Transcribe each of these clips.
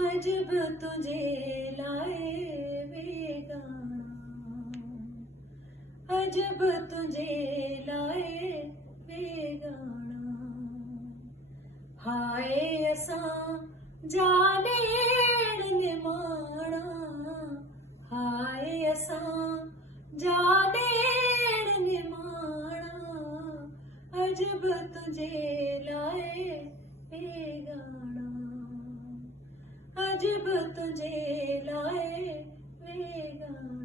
अजब तुझे लाए बेगाना, अजब तुझे लाए बेगाना। हाय असां जाने निमाणा, हाय असां जाने निमाणा। अजब तुझे लाए बेगाना, अजब तुझे लाए बेगाना।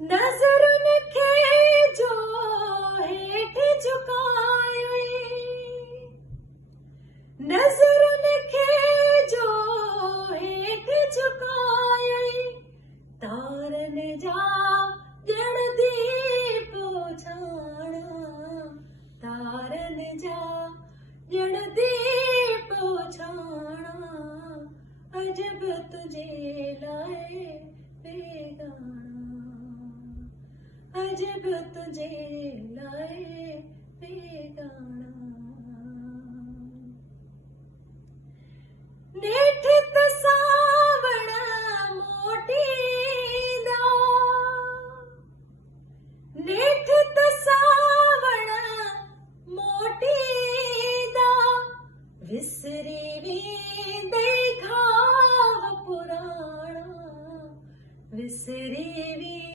नज़रुन खे जो हेठ झुकायो, नज़रुन खे जो हेठ झुकायो। तारन जा ॼण दीप छाणा, तारन जा ॼण दीप छाणा। अजब तुझे लाए बेगाना, अजब तुझे लाए बेगाना।